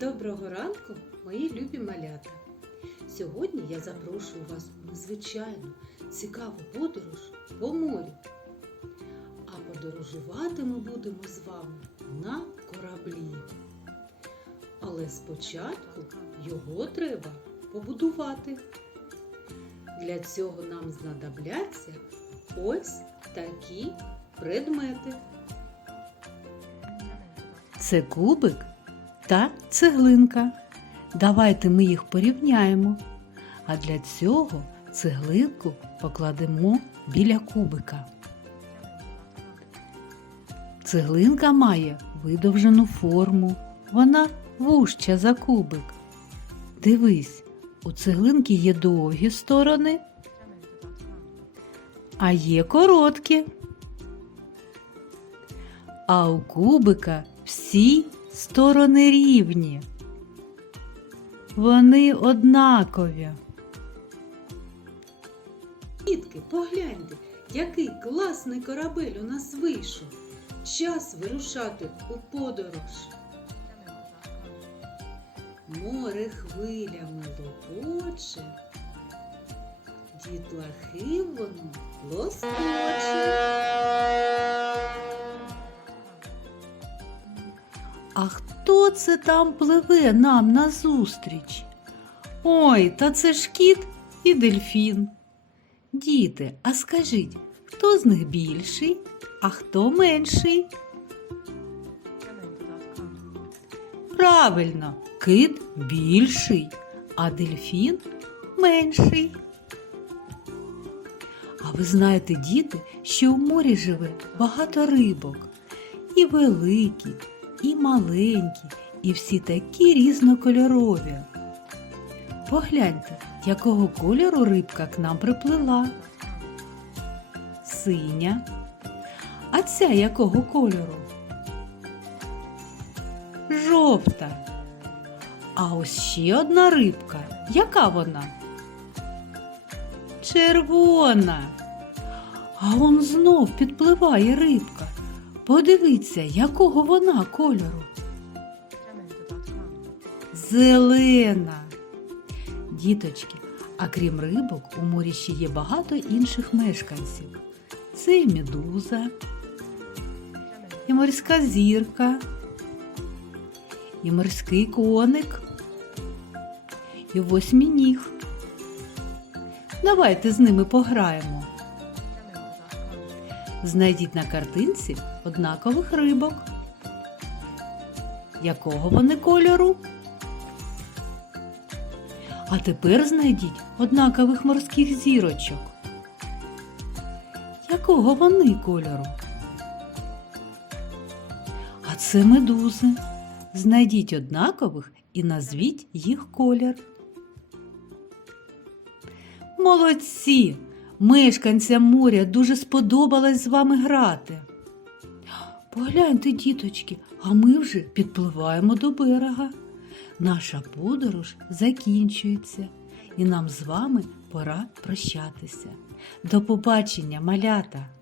Доброго ранку, мої любі малята! Сьогодні я запрошую вас у незвичайну цікаву подорож по морю. А подорожувати ми будемо з вами на кораблі. Але спочатку його треба побудувати. Для цього нам знадобляться ось такі предмети. Це кубик та цеглинка. Давайте ми їх порівняємо. А для цього цеглинку покладемо біля кубика. Цеглинка має видовжену форму. Вона вужча за кубик. Дивись, у цеглинки є довгі сторони, а є короткі. А у кубика всі сторони рівні. Вони однакові. Дітки, погляньте, який класний корабель у нас вийшов. Час вирушати у подорож. Море хвилями лопоче, дітлахи воно лоскоче. А хто це там пливе нам назустріч? Ой, та це ж кіт і дельфін. Діти, а скажіть, хто з них більший, а хто менший? Правильно, кит більший, а дельфін менший. А ви знаєте, діти, що в морі живе багато рибок, і великі, і маленькі, і всі такі різнокольорові. Погляньте, якого кольору рибка к нам приплила. Синя. А ця якого кольору? Жовта. А ось ще одна рибка. Яка вона? Червона. А он знов підпливає рибка. Подивіться, якого вона кольору. Зелена. Діточки, а крім рибок, у морі ще є багато інших мешканців. Це і медуза, і морська зірка, і морський коник, і восьмініг. Давайте з ними пограємо. Знайдіть на картинці однакових рибок. Якого вони кольору? А тепер знайдіть однакових морських зірочок. Якого вони кольору? А це медузи. Знайдіть однакових і назвіть їх колір. Молодці! Мешканцям моря дуже сподобалось з вами грати. Погляньте, діточки, а ми вже підпливаємо до берега. Наша подорож закінчується, і нам з вами пора прощатися. До побачення, малята!